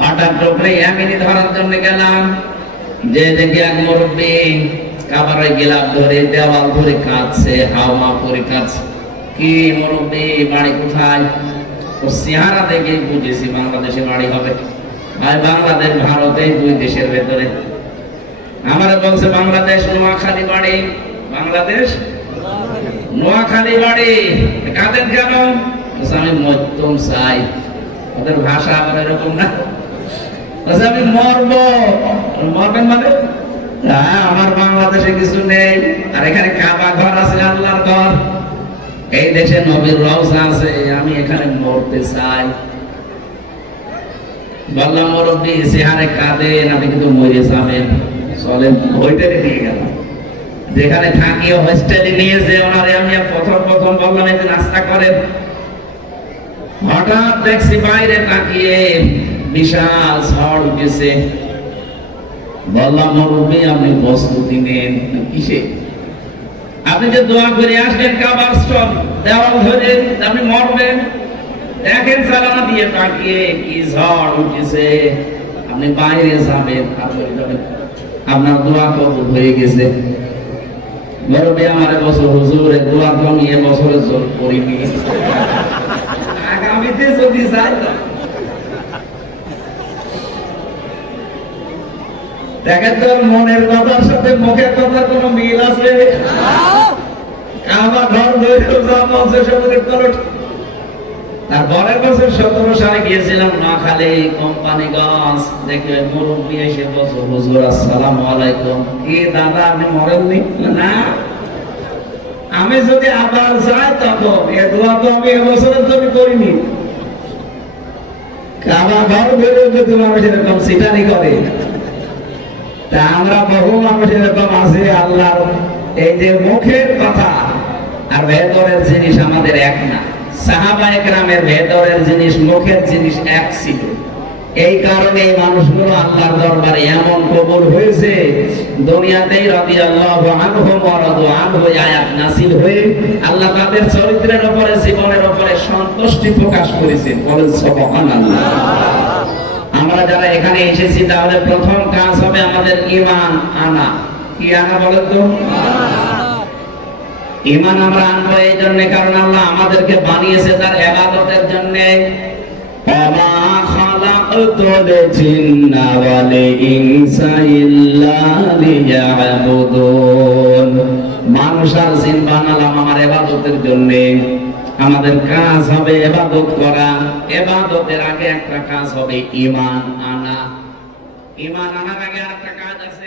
হঠাৎ করে এমনি ধরার জন্য গেলাম, যে দেখি এক মুরব্বী কাবার গিলাপ ধরে দেওয়াল ধরে কাঁদছে, হাওয়া করে কাঁদছে। কি মুরব্বী, বাড়ি কোথায়? ও চেহারা দেখে বুঝেছি বাংলাদেশে বাড়ি হবে। ভাই বাংলাদেশ ভারতে, দুই দেশের ভেতরে। আমার বলছে বাংলাদেশ নোয়াখালী বাড়ি। বাংলাদেশ নোয়াখালী বাড়ি। কাঁদেন কেন? আমি মধ্যম চাই। ওদের ভাষা আবার এরকম না। আমি মরবো। মরবেন মানে? হ্যাঁ, আমার বাংলাদেশে কিছু নেই, আর এখানে কাবা ঘর আছে, আল্লাহর ঘর। এই দেশে নবীর রওজা আছে, আমি এখানে মরতে চাই। বললাম মুরব্বী, চেহারে কাঁদেন, আপনি কিন্তু মরে যাবেন। চলেন হোটেলে নিয়ে গেলাম, যেখানে থাকি হোস্টেলে নিয়ে যে ওনারে আমি প্রথম বললাম একটু নাস্তা করেন। হঠাৎ দেখছি বাইরে তাকিয়ে বিশাল ঝড় উঠেছে। বললাম মুরব্বী, আপনি প্রস্তুতি নেন। কিসে? আপনি যে দোয়া করে আসবেন কাবার স্টপ দেওয়াল ধরে, আপনি মরবেন। দেখেন চালানা দিয়ে তাকিয়ে কি ঝড় উঠেছে, আপনি বাইরে যাবেন, আপনার দোয়া কবুল হয়ে গেছে। মুরব্বী আমারে বছর হুজুর দোয়া কমিয়ে বছরের জোর করিনি, আগামীতে যদি যাই। দেখেন তোর মনের কথার সাথে মুখের কথার কোন মিল আছে? আমার ঘর তারপরের বছর 17 সালে গিয়েছিলাম নোয়াখালী কোম্পানিগঞ্জ। দেখে মুরব্বী এসে বলছে, হুজুর আসসালামু আলাইকুম। কি দাদা, আপনি মরেননি? না, আমি যদি আবার যাই তখন এ দোয়া তো আমি এবছরের জন্য করিনি। কাবা ঘর ধরে যদি মানুষ এরকম সিটারি করে, তা আমরা বহু মানুষ এরকম আছে। আল্লাহর এই যে মুখের কথা আর ভেতরের জিনিস আমাদের এক না। সাহাবায়ে কেরামের ভেতরের জিনিস মুখের জিনিস এক ছিল। এই কারণে এই মানুষগুলো আল্লাহর দরবারে এমন কবুল হয়েছে, দুনিয়াতেই রাদিয়াল্লাহু আনহু ওয়া রাদু আনহু আয়াত নাযিল হয়ে আল্লাহ তাদের চরিত্রের উপরে, জীবনের উপরে সন্তুষ্টি প্রকাশ করেছেন। বলেন সুবহানাল্লাহ। আমরা যারা এখানে এসেছি, তাহলে প্রথম কাজ হবে আমাদের ঈমান আনা। কি আনা বলেন তো? ঈমান আমরা আনবো এই জন্য, কারণ আল্লাহ আমাদেরকে বানিয়েছে তার ইবাদতের জন্য। ওমা খালাকতুল জিন্না ওয়াল ইনসা ইল্লা লিয়াবুদুন। মানুষ আর জিন বানালাম আমার ইবাদতের জন্য। আমাদের কাজ হবে ইবাদত করা। ইবাদতের আগে একটা কাজ হবে ঈমান আনা। ঈমান আনার আগে আরেকটা কাজ আছে।